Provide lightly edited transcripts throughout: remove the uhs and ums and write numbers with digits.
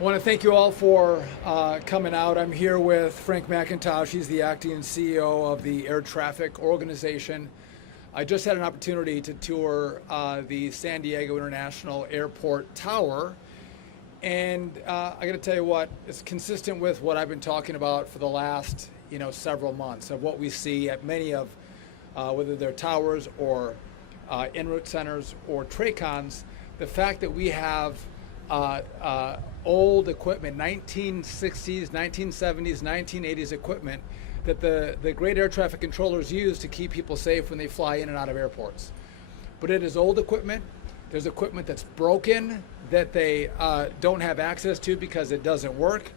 I want to thank you all for coming out. I'm here with Frank McIntosh. He's the acting CEO of the Air Traffic Organization. I just had an opportunity to tour the San Diego International Airport Tower. And I got to tell you what, it's consistent with what I've been talking about for the last several months of what we see at many of, whether they're towers or en route centers or TRACONs, the fact that we have old equipment, 1960s, 1970s, 1980s equipment that the great air traffic controllers use to keep people safe when they fly in and out of airports. But it is old equipment. There's equipment that's broken that they don't have access to because it doesn't work.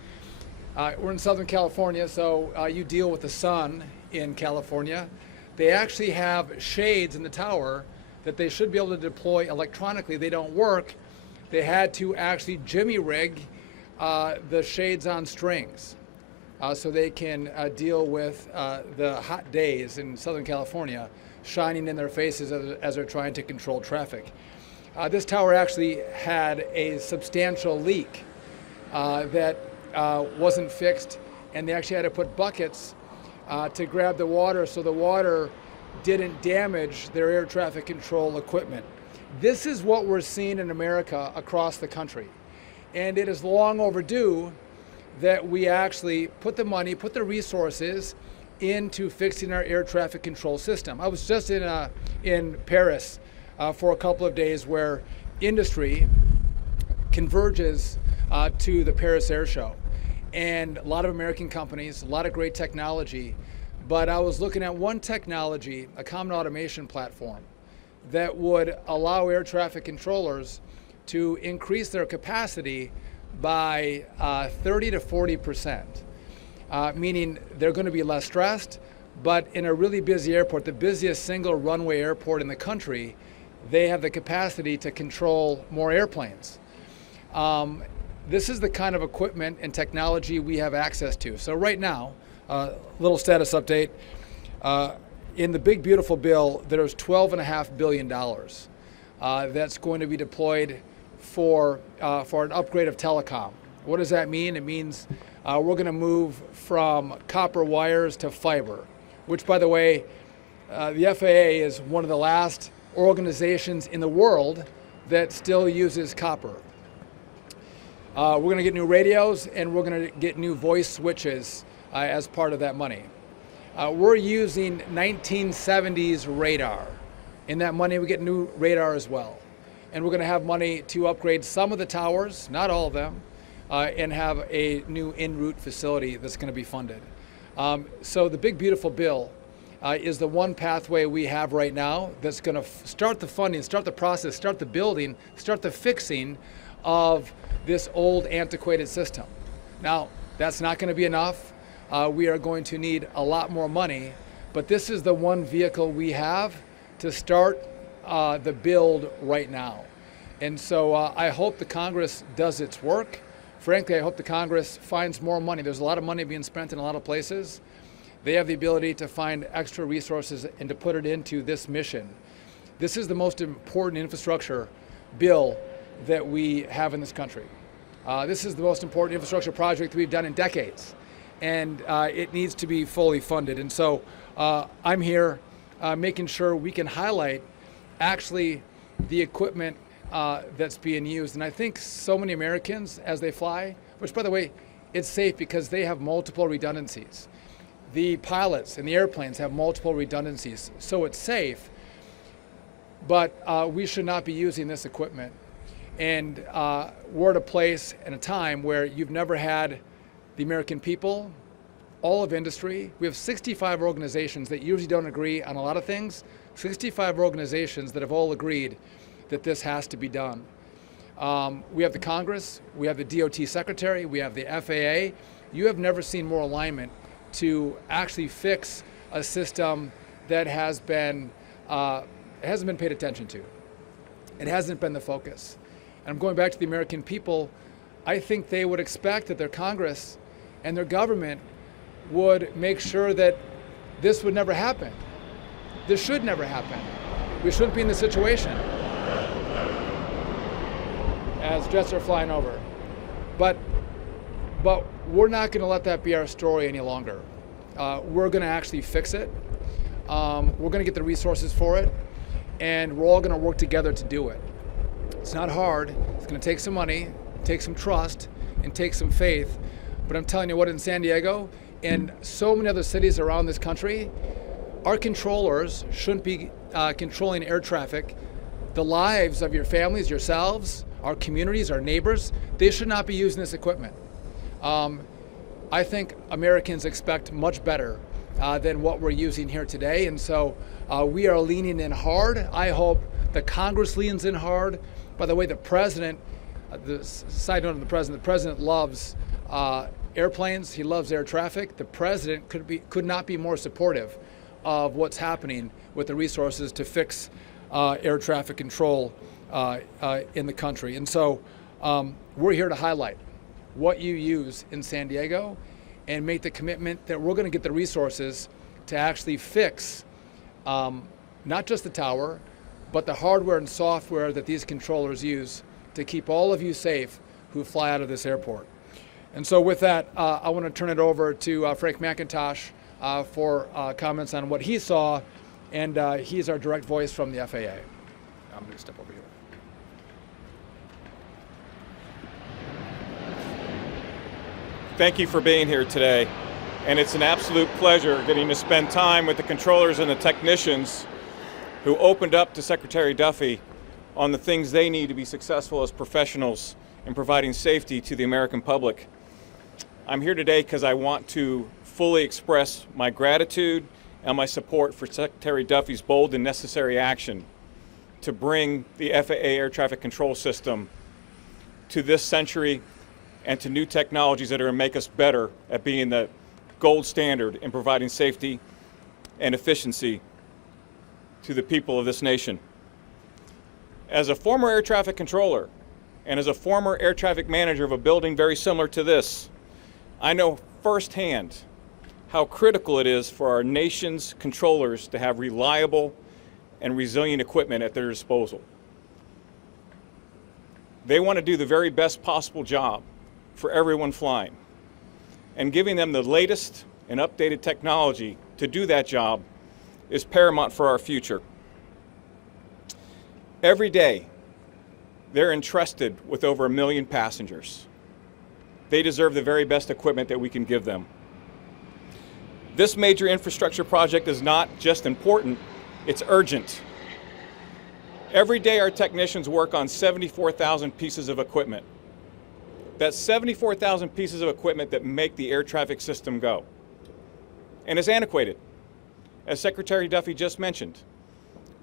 We're in Southern California, so you deal with the sun in California. They actually have shades in the tower that they should be able to deploy electronically. They don't work. They had to actually jimmy rig the shades on strings so they can deal with the hot days in Southern California shining in their faces as they're trying to control traffic. This tower actually had a substantial leak that wasn't fixed, and they actually had to put buckets to grab the water so the water didn't damage their air traffic control equipment. This is what we're seeing in America across the country. And it is long overdue that we actually put the money, put the resources into fixing our air traffic control system. I was just in Paris for a couple of days where industry converges to the Paris Air Show. And a lot of American companies, a lot of great technology. But I was looking at one technology, a common automation platform, that would allow air traffic controllers to increase their capacity by 30 to 40%, meaning they're going to be less stressed, but in a really busy airport, the busiest single runway airport in the country, they have the capacity to control more airplanes. This is the kind of equipment and technology we have access to. So right now, little status update. In the big beautiful bill, there's $12.5 billion that's going to be deployed for an upgrade of telecom. What does that mean? It means we're going to move from copper wires to fiber, which, by the way, the FAA is one of the last organizations in the world that still uses copper. We're going to get new radios, and we're going to get new voice switches as part of that money. We're using 1970s radar. In that money, we get new radar as well. And we're going to have money to upgrade some of the towers, not all of them, and have a new en route facility that's going to be funded. So the big beautiful bill is the one pathway we have right now that's going to start the funding, start the process, start the building, start the fixing of this old antiquated system. Now, that's not going to be enough. We are going to need a lot more money, but this is the one vehicle we have to start the build right now. And so I hope the Congress does its work. Frankly, I hope the Congress finds more money. There's a lot of money being spent in a lot of places. They have the ability to find extra resources and to put it into this mission. This is the most important infrastructure bill that we have in this country. This is the most important infrastructure project we've done in decades. And it needs to be fully funded. And so I'm here making sure we can highlight actually the equipment that's being used. And I think so many Americans, as they fly, which, by the way, it's safe because they have multiple redundancies. The pilots and the airplanes have multiple redundancies, so it's safe. But we should not be using this equipment. And we're at a place and a time where you've never had the American people, all of industry. We have 65 organizations that usually don't agree on a lot of things, 65 organizations that have all agreed that this has to be done. We have the Congress, we have the DOT Secretary, we have the FAA. You have never seen more alignment to actually fix a system that hasn't been paid attention to. It hasn't been the focus. And I'm going back to the American people. I think they would expect that their Congress and their government would make sure that this would never happen. This should never happen. We shouldn't be in this situation. As jets are flying over. But we're not going to let that be our story any longer. We're going to actually fix it. We're going to get the resources for it, and we're all going to work together to do it. It's not hard. It's going to take some money, take some trust, and take some faith. But I'm telling you what, in San Diego and so many other cities around this country, our controllers shouldn't be controlling air traffic. The lives of your families, yourselves, our communities, our neighbors, they should not be using this equipment. I think Americans expect much better than what we're using here today, and so we are leaning in hard. I hope the Congress leans in hard. By the way, the president, the side note of the president loves airplanes. He loves air traffic. The president could not be more supportive of what's happening with the resources to fix air traffic control in the country. And so we're here to highlight what you use in San Diego and make the commitment that we're going to get the resources to actually fix not just the tower, but the hardware and software that these controllers use to keep all of you safe who fly out of this airport. And so with that, I want to turn it over to Frank McIntosh for comments on what he saw, and he's our direct voice from the FAA. I'm going to step over here. Thank you for being here today, and it's an absolute pleasure getting to spend time with the controllers and the technicians who opened up to Secretary Duffy on the things they need to be successful as professionals in providing safety to the American public. I'm here today because I want to fully express my gratitude and my support for Secretary Duffy's bold and necessary action to bring the FAA air traffic control system to this century and to new technologies that are going to make us better at being the gold standard in providing safety and efficiency to the people of this nation. As a former air traffic controller and as a former air traffic manager of a building very similar to this, I know firsthand how critical it is for our nation's controllers to have reliable and resilient equipment at their disposal. They want to do the very best possible job for everyone flying, and giving them the latest and updated technology to do that job is paramount for our future. Every day, they're entrusted with over 1 million passengers. They deserve the very best equipment that we can give them. This major infrastructure project is not just important, it's urgent. Every day our technicians work on 74,000 pieces of equipment. That's 74,000 pieces of equipment that make the air traffic system go. And it's antiquated. As Secretary Duffy just mentioned,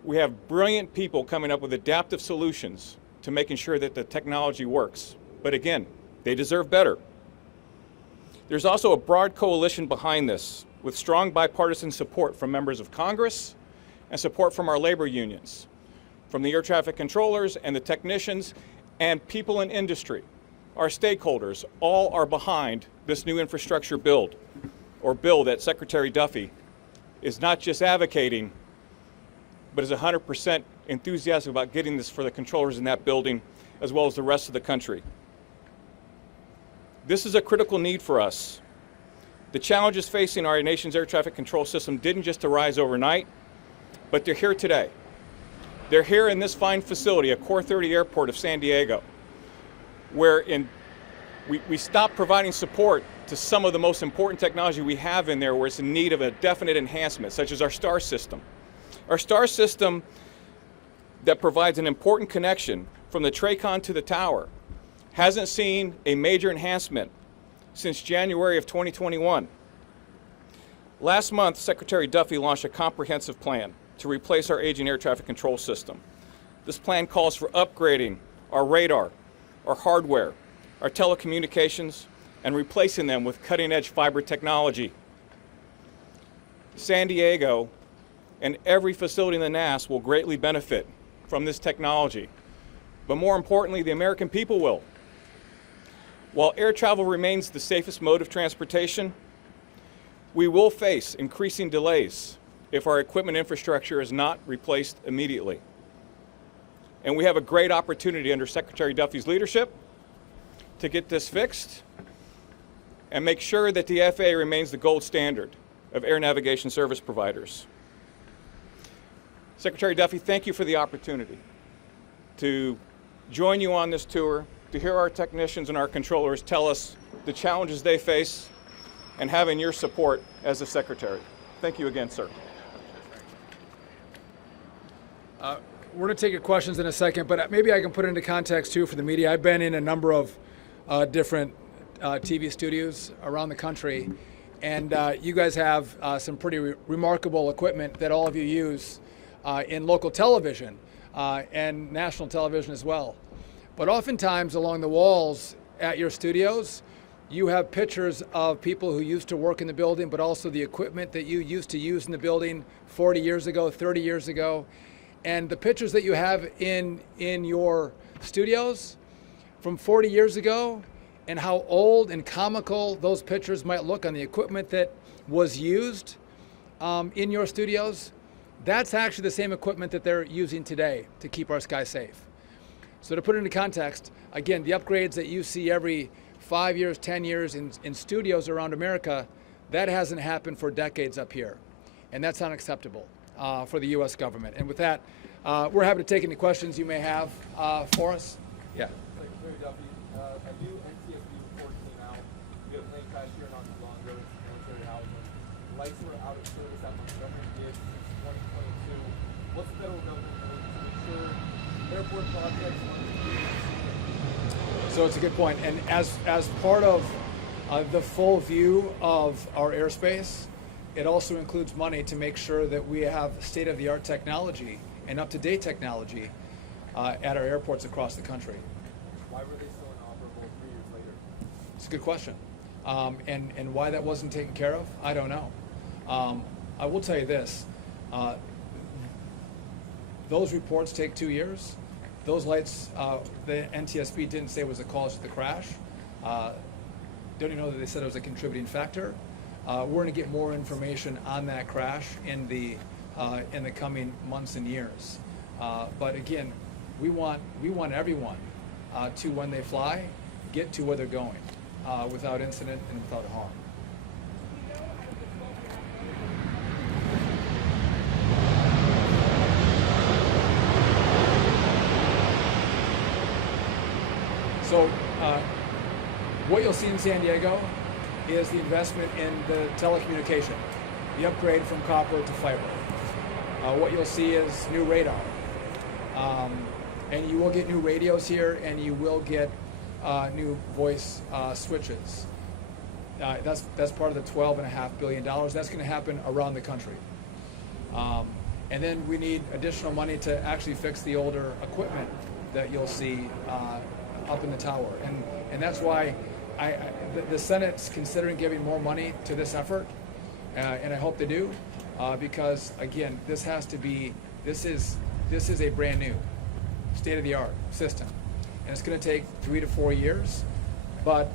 we have brilliant people coming up with adaptive solutions to making sure that the technology works. But again, they deserve better. There's also a broad coalition behind this, with strong bipartisan support from members of Congress and support from our labor unions, from the air traffic controllers and the technicians and people in industry. Our stakeholders all are behind this new infrastructure bill that Secretary Duffy is not just advocating, but is 100% enthusiastic about getting this for the controllers in that building, as well as the rest of the country. This is a critical need for us. The challenges facing our nation's air traffic control system didn't just arise overnight, but they're here today. They're here in this fine facility, at Core 30 Airport of San Diego, where we stopped providing support to some of the most important technology we have in there, where it's in need of a definite enhancement, such as our STAR system. Our STAR system that provides an important connection from the TRACON to the tower hasn't seen a major enhancement since January of 2021. Last month, Secretary Duffy launched a comprehensive plan to replace our aging air traffic control system. This plan calls for upgrading our radar, our hardware, our telecommunications, and replacing them with cutting-edge fiber technology. San Diego and every facility in the NAS will greatly benefit from this technology. But more importantly, the American people will. While air travel remains the safest mode of transportation, we will face increasing delays if our equipment infrastructure is not replaced immediately. And we have a great opportunity under Secretary Duffy's leadership to get this fixed and make sure that the FAA remains the gold standard of air navigation service providers. Secretary Duffy, thank you for the opportunity to join you on this tour, to hear our technicians and our controllers tell us the challenges they face, and having your support as the Secretary. Thank you again, sir. We're going to take your questions in a second, but maybe I can put it into context too for the media. I've been in a number of different TV studios around the country, and you guys have some pretty remarkable equipment that all of you use in local television and national television as well. But oftentimes along the walls at your studios, you have pictures of people who used to work in the building, but also the equipment that you used to use in the building 40 years ago, 30 years ago. And the pictures that you have in your studios from 40 years ago, and how old and comical those pictures might look on the equipment that was used in your studios, that's actually the same equipment that they're using today to keep our skies safe. So to put it into context, again, the upgrades that you see every 5 years, 10 years in studios around America, that hasn't happened for decades up here. And that's unacceptable for the U.S. government. And with that, we're happy to take any questions you may have for us. Yeah. Secretary Duffy, a new NTSB report came out. We had a plane crash here not too long ago with military housing. Lights were out of service at Montgomery Bridge since 2022. What's the federal government doing to ensure airport projects are So it's a good point. And as part of the full view of our airspace, it also includes money to make sure that we have state-of-the-art technology and up-to-date technology at our airports across the country. Why were they still inoperable 3 years later? It's a good question. And why that wasn't taken care of, I don't know. I will tell you this. Those reports take 2 years. Those lights, the NTSB didn't say was the cause of the crash. Don't you know that they said it was a contributing factor? We're going to get more information on that crash in the coming months and years. But again, we want everyone to, when they fly, get to where they're going without incident and without harm. So what you'll see in San Diego is the investment in the telecommunication, the upgrade from copper to fiber. What you'll see is new radar. And you will get new radios here, and you will get new voice switches. That's part of the $12.5 billion. That's going to happen around the country. And then we need additional money to actually fix the older equipment that you'll see up in the tower. And that's why the Senate's considering giving more money to this effort, and I hope they do, because again, this is a brand new, state-of-the-art system, and it's going to take 3 to 4 years, but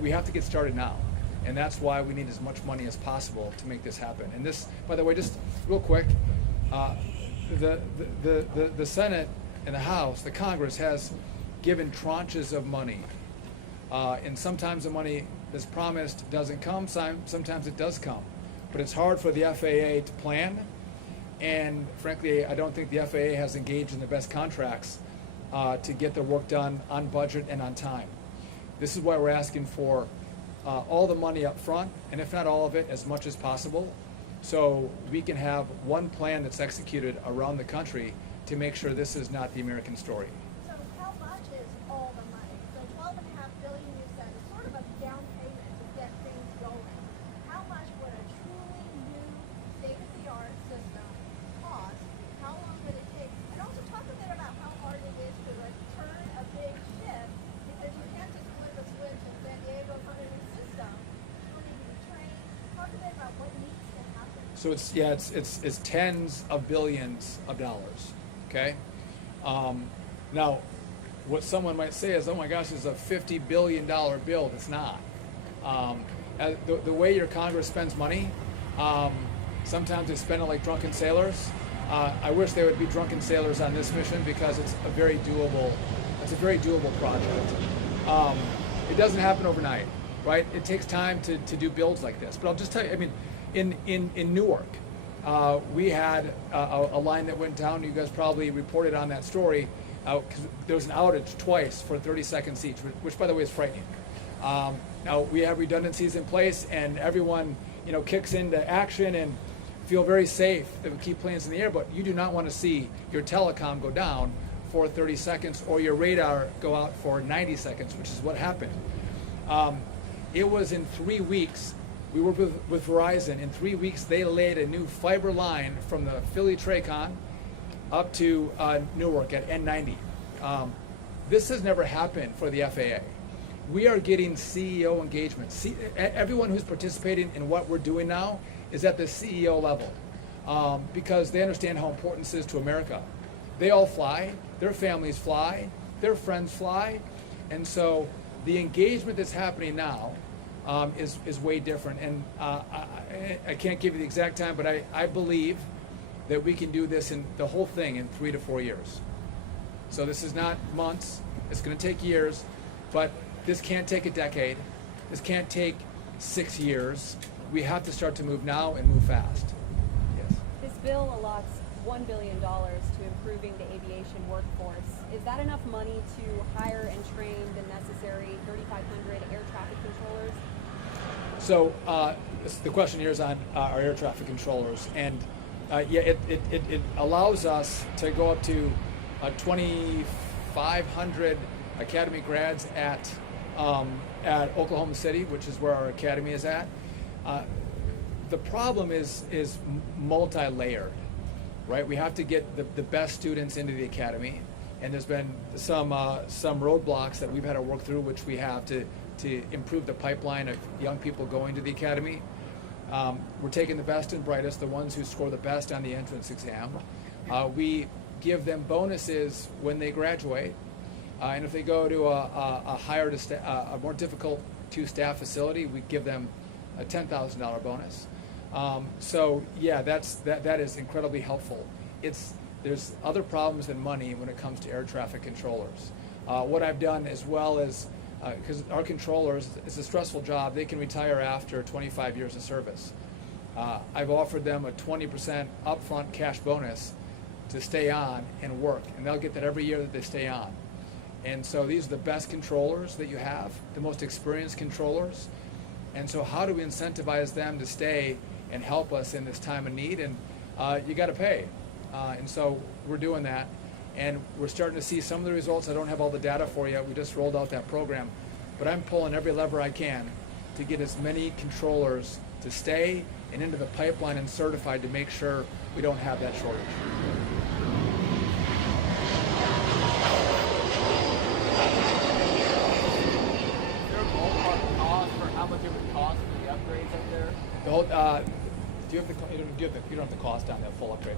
we have to get started now, and that's why we need as much money as possible to make this happen. And this, by the way, just real quick, the Senate and the House, the Congress has given tranches of money. And sometimes the money that's promised doesn't come, sometimes it does come. But it's hard for the FAA to plan, and frankly, I don't think the FAA has engaged in the best contracts to get their work done on budget and on time. This is why we're asking for all the money up front, and if not all of it, as much as possible, so we can have one plan that's executed around the country to make sure this is not the American story. So how much is all the money? So $12.5 billion, you said, is sort of a down payment to get things going. How much would a truly new state-of-the-art system cost? How long would it take? And also talk a bit about how hard it is to return a big ship, because you can't just flip a switch in San Diego on a new system. People need to be trained. Talk a bit about what needs to happen. So it's tens of billions of dollars. Okay. Now, what someone might say is, "Oh my gosh, it's a $50 billion bill." It's not. The way your Congress spends money, sometimes they spend it like drunken sailors. I wish they would be drunken sailors on this mission, because it's a very doable project. It doesn't happen overnight, right? It takes time to do builds like this. But I'll just tell you, I mean, in Newark, we had a line that went down. You guys probably reported on that story because there was an outage twice for 30 seconds each, which by the way is frightening. Now we have redundancies in place, and everyone kicks into action and feel very safe that we keep planes in the air. But you do not want to see your telecom go down for 30 seconds or your radar go out for 90 seconds, which is what happened. It was in 3 weeks. We worked with Verizon. In 3 weeks, they laid a new fiber line from the Philly Tracon up to Newark at N90. This has never happened for the FAA. We are getting CEO engagement. Everyone who's participating in what we're doing now is at the CEO level because they understand how important this is to America. They all fly, their families fly, their friends fly, and so the engagement that's happening now is way different. And I can't give you the exact time, but I believe that we can do this in the whole thing in 3 to 4 years. So this is not months, it's going to take years, but this can't take a decade. This can't take 6 years. We have to start to move now and move fast. Yes. This bill allots $1 billion to improving the aviation workforce. Is that enough money to hire and train the necessary 3,500 air traffic controllers? So the question here is on our air traffic controllers, and it allows us to go up to 2,500 academy grads at Oklahoma City, which is where our academy is at. The problem is multi-layered, right? We have to get the best students into the academy, and there's been some roadblocks that we've had to work through, which we have to improve the pipeline of young people going to the academy. We're taking the best and brightest, the ones who score the best on the entrance exam. We give them bonuses when they graduate, and if they go to a more difficult to-staff facility, we give them a $10,000 bonus. So yeah, that is incredibly helpful. There's other problems than money when it comes to air traffic controllers. What I've done as well is, because our controllers, it's a stressful job, they can retire after 25 years of service. I've offered them a 20% upfront cash bonus to stay on and work, and they'll get that every year that they stay on. And so these are the best controllers that you have, the most experienced controllers. And so how do we incentivize them to stay and help us in this time of need? And you got to pay. And so we're doing that. And we're starting to see some of the results. I don't have all the data for you. We just rolled out that program. But I'm pulling every lever I can to get as many controllers to stay and into the pipeline and certified to make sure we don't have that shortage. Much it would cost for the upgrades up there? The whole, you don't have the cost on that full upgrade.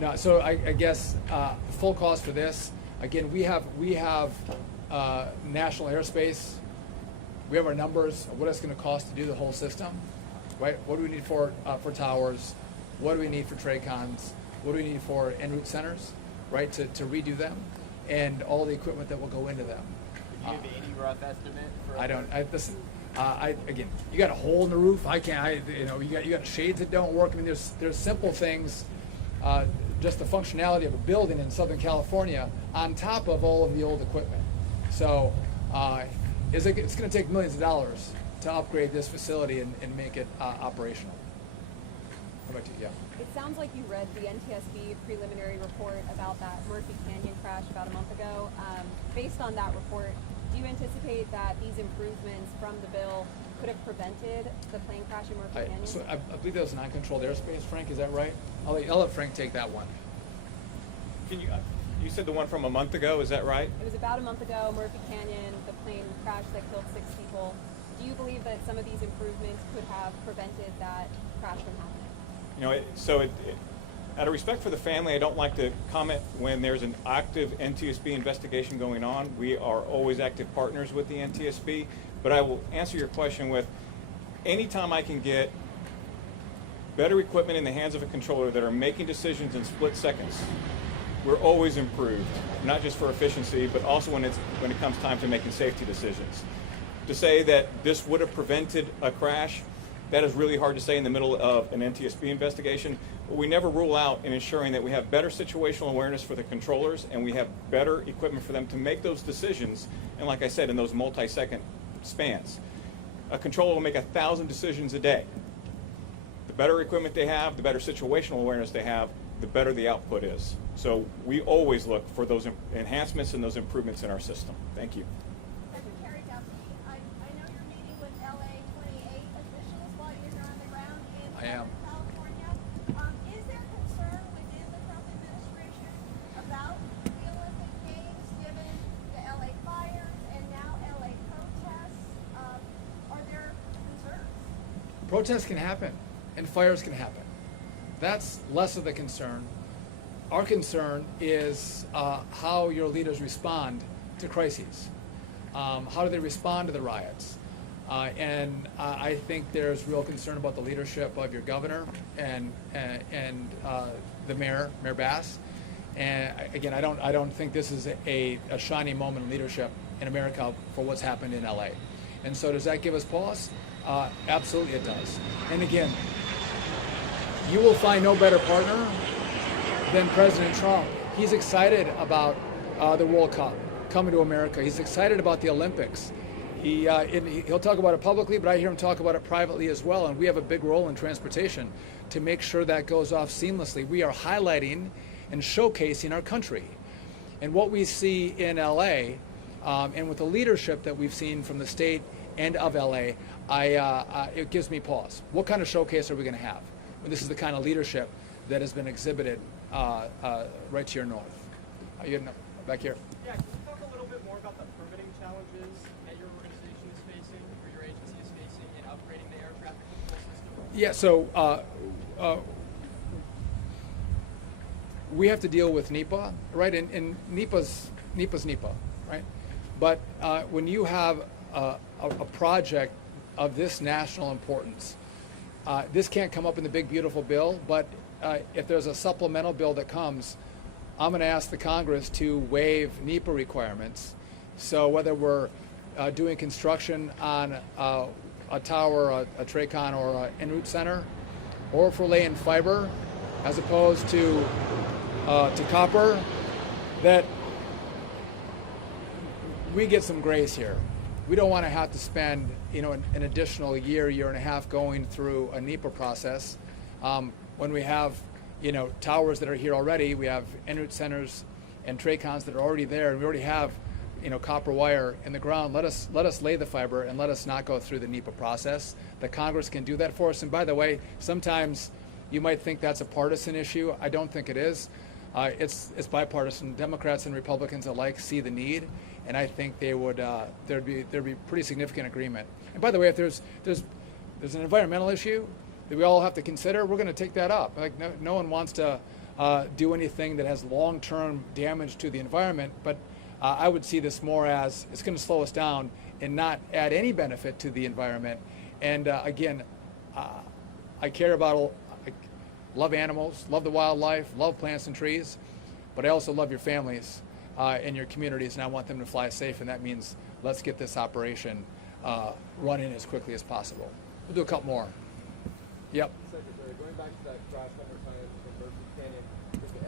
No, so I guess the full cost for this, again, we have national airspace. We have our numbers of what it's going to cost to do the whole system, right? What do we need for towers? What do we need for TRACONs? What do we need for en route centers, right? To redo them, and all the equipment that will go into them. Did you have any rough estimate? Listen. Again, you got a hole in the roof. You got shades that don't work. I mean, there's simple things, just the functionality of a building in Southern California on top of all of the old equipment. So, it's going to take millions of dollars to upgrade this facility and make it operational. How about you? Yeah. It sounds like you read the NTSB preliminary report about that Murphy Canyon crash about a month ago. Based on that report, do you anticipate that these improvements from the bill could have prevented the plane crash in Murphy Canyon? So I believe that was an uncontrolled airspace, Frank, is that right? I'll let Frank take that one. You said the one from a month ago, is that right? It was about a month ago, Murphy Canyon, the plane crash that killed 6 people. Do you believe that some of these improvements could have prevented that crash from happening? Out of respect for the family, I don't like to comment when there's an active NTSB investigation going on. We are always active partners with the NTSB, but I will answer your question with, anytime I can get better equipment in the hands of a controller that are making decisions in split seconds, we're always improved, not just for efficiency, but also when it comes time to making safety decisions. To say that this would have prevented a crash, that is really hard to say in the middle of an NTSB investigation. But we never rule out in ensuring that we have better situational awareness for the controllers and we have better equipment for them to make those decisions. And like I said, in those multi-second spans. A controller will make 1,000 decisions a day. The better equipment they have, the better situational awareness they have, the better the output is. So we always look for those enhancements and those improvements in our system. Thank you. Secretary Duffy, I know you're meeting with LA 28 officials while you're here on the ground in I am. California. Is there concern within the Trump administration about the Olympic Games given the LA fires and now LA protests? Are there concerns? Protests can happen and fires can happen. That's less of the concern. Our concern is how your leaders respond to crises. How do they respond to the riots? And I think there's real concern about the leadership of your governor and the mayor, Mayor Bass. And again, I don't think this is a shining moment in leadership in America for what's happened in LA. And so does that give us pause? Absolutely it does. And again, you will find no better partner than President Trump. He's excited about the World Cup coming to America. He's excited about the Olympics. He'll talk about it publicly, but I hear him talk about it privately as well. And we have a big role in transportation to make sure that goes off seamlessly. We are highlighting and showcasing our country. And what we see in LA, and with the leadership that we've seen from the state and of LA, it gives me pause. What kind of showcase are we going to have when this is the kind of leadership that has been exhibited right to your north? Back here. Yeah, can you talk a little bit more about the permitting challenges that your organization is facing, or your agency is facing, in upgrading the air traffic control system? Yeah, so we have to deal with NEPA, right? And NEPA's NEPA, right? But when you have a project of this national importance, this can't come up in the big beautiful bill, but if there's a supplemental bill that comes, I'm going to ask the Congress to waive NEPA requirements. So whether we're doing construction on a tower, a TRACON, or an en route center, or if we're laying fiber as opposed to copper, that we get some grace here. We don't want to have to spend, an additional year and a half going through a NEPA process when we have, towers that are here already. We have en route centers and TRACONs that are already there, and we already have, copper wire in the ground. Let us lay the fiber and let us not go through the NEPA process. The Congress can do that for us. And by the way, sometimes you might think that's a partisan issue. I don't think it is. It's bipartisan. Democrats and Republicans alike see the need, and I think they would there'd be pretty significant agreement. And by the way, if there's an environmental issue that we all have to consider, we're going to take that up. Like no one wants to do anything that has long-term damage to the environment, but I would see this more as it's going to slow us down and not add any benefit to the environment. And again, I care about, I love animals, love the wildlife, love plants and trees, but I also love your families and your communities, and I want them to fly safe, and that means let's get this operation running as quickly as possible. We'll do a couple more. Yep. Secretary, going back to that crash that we're in Murphy Canyon, is the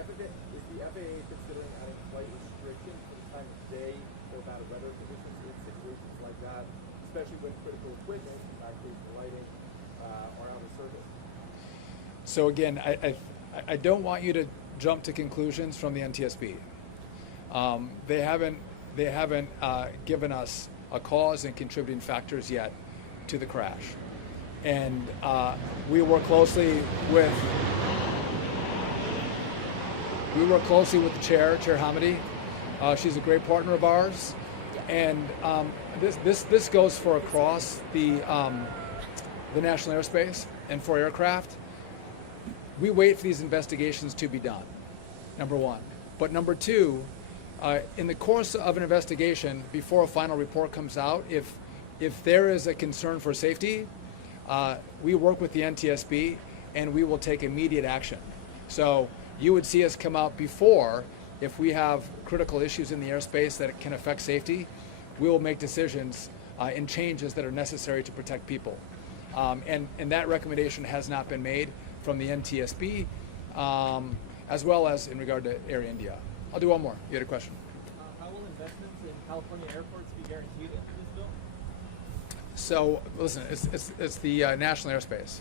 FAA considering adding flight restrictions for the time of day for bad weather conditions in situations like that, especially when critical equipment, in that case the lighting, are out of service? So again, I don't want you to jump to conclusions from the NTSB. They haven't given us a cause and contributing factors yet to the crash. And we work closely with the chair, Chair Hamidi. She's a great partner of ours, and this goes for across the national airspace and for aircraft. We wait for these investigations to be done, number one. But number two, in the course of an investigation, before a final report comes out, if there is a concern for safety, we work with the NTSB and we will take immediate action. So you would see us come out before, if we have critical issues in the airspace that can affect safety, we will make decisions and changes that are necessary to protect people. And that recommendation has not been made from the NTSB, as well as in regard to Air India. I'll do one more. You had a question? How will investments in California airports be guaranteed under this bill? So listen, it's the national airspace.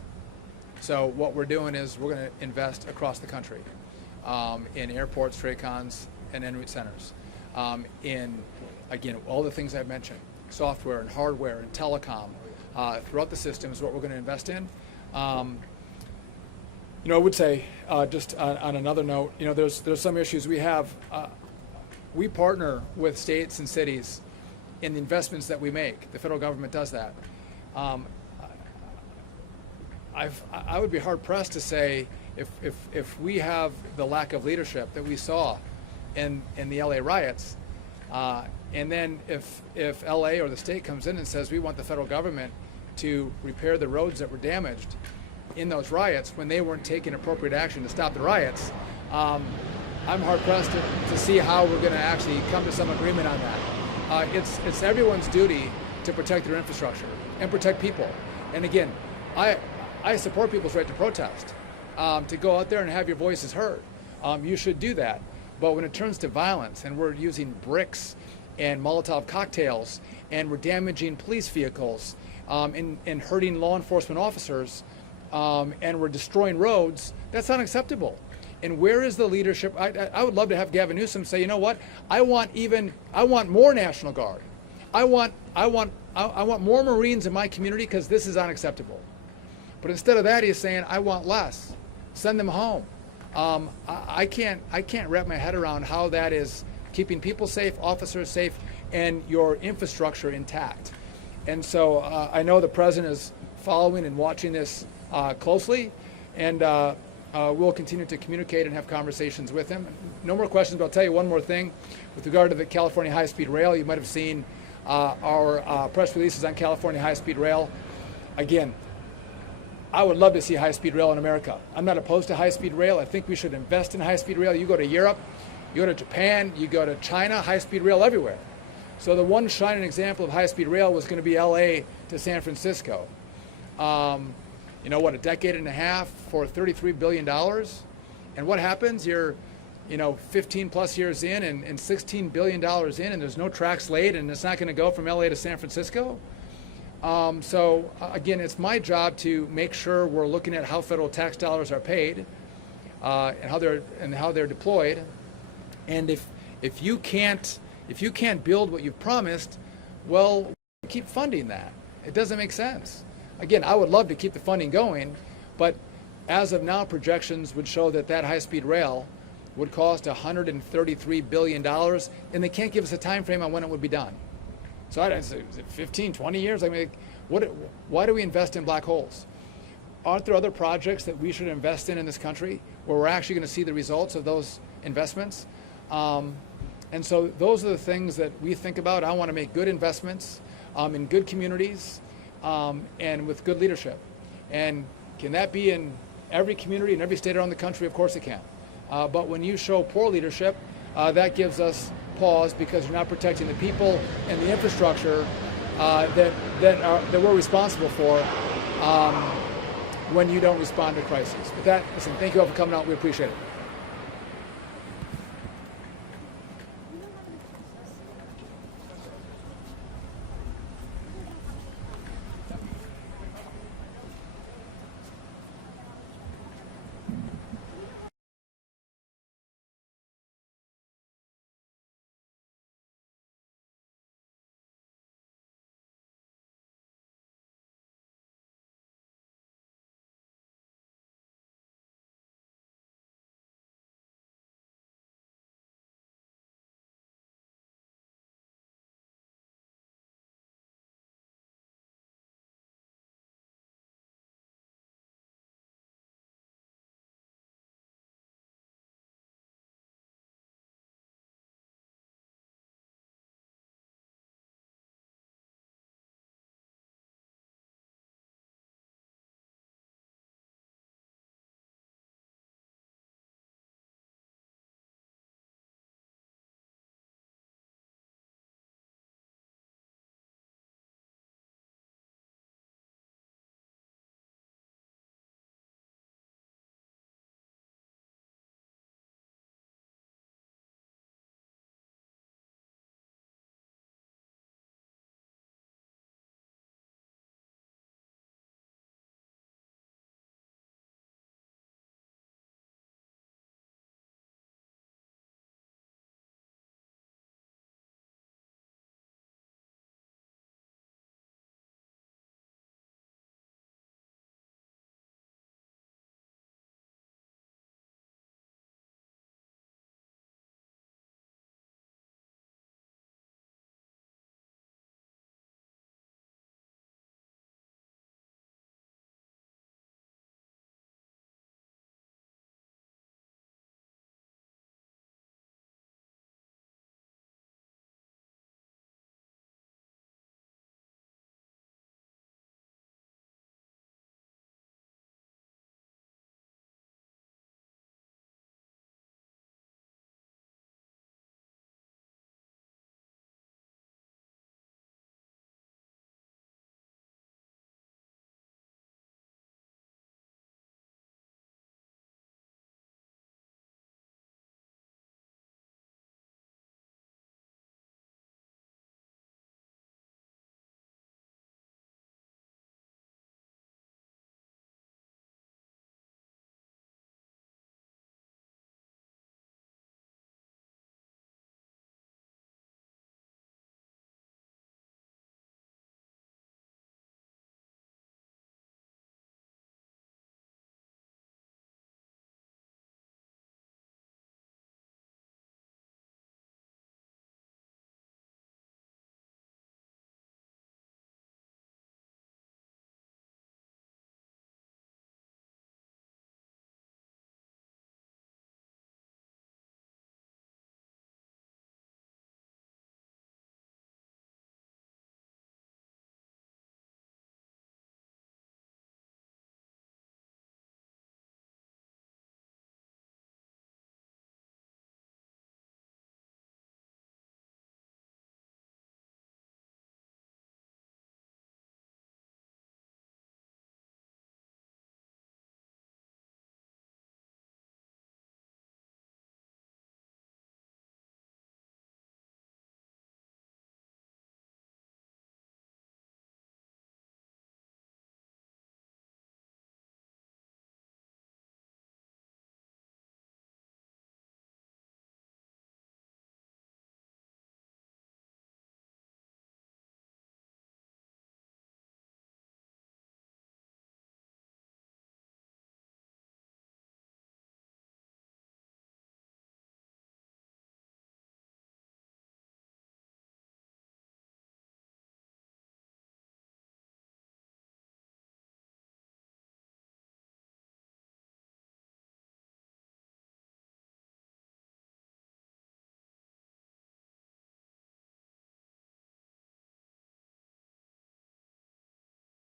So what we're doing is we're going to invest across the country in airports, TRACONs, and en route centers. In, again, all the things I've mentioned, software and hardware and telecom throughout the system is what we're going to invest in. I would say, just on another note, there's some issues we have. We partner with states and cities in the investments that we make. The federal government does that. I would be hard pressed to say if we have the lack of leadership that we saw in the LA riots, and then if LA or the state comes in and says we want the federal government to repair the roads that were damaged in those riots when they weren't taking appropriate action to stop the riots, I'm hard pressed to see how we're going to actually come to some agreement on that. It's everyone's duty to protect their infrastructure and protect people. And again, I support people's right to protest, to go out there and have your voices heard. You should do that. But when it turns to violence and we're using bricks and Molotov cocktails and we're damaging police vehicles and hurting law enforcement officers and we're destroying roads, that's unacceptable. And where is the leadership? I would love to have Gavin Newsom say, you know what? I want more National Guard. I want more Marines in my community because this is unacceptable. But instead of that, he's saying, I want less. Send them home. I can't wrap my head around how that is keeping people safe, officers safe, and your infrastructure intact. And so I know the president is following and watching this closely, and we'll continue to communicate and have conversations with him. No more questions, but I'll tell you one more thing. With regard to the California high-speed rail, you might have seen our press releases on California high-speed rail. Again, I would love to see high-speed rail in America. I'm not opposed to high-speed rail. I think we should invest in high-speed rail. You go to Europe, you go to Japan, you go to China, high-speed rail everywhere. So the one shining example of high-speed rail was going to be LA to San Francisco. A decade and a half for $33 billion. And what happens? You're 15 plus years in and $16 billion in, and there's no tracks laid, and it's not going to go from LA to San Francisco. Again, it's my job to make sure we're looking at how federal tax dollars are paid and how they're deployed. And if you can't build what you've promised, well, keep funding that. It doesn't make sense. Again, I would love to keep the funding going, but as of now, projections would show that high-speed rail would cost $133 billion, and they can't give us a time frame on when it would be done. So is it 15, 20 years? I mean, why do we invest in black holes? Aren't there other projects that we should invest in this country where we're actually going to see the results of those investments? And so those are the things that we think about. I want to make good investments in good communities and with good leadership. And can that be in every community in every state around the country? Of course it can. But when you show poor leadership, that gives us pause because you're not protecting the people and the infrastructure that we're responsible for when you don't respond to crises. With that, listen, thank you all for coming out. We appreciate it.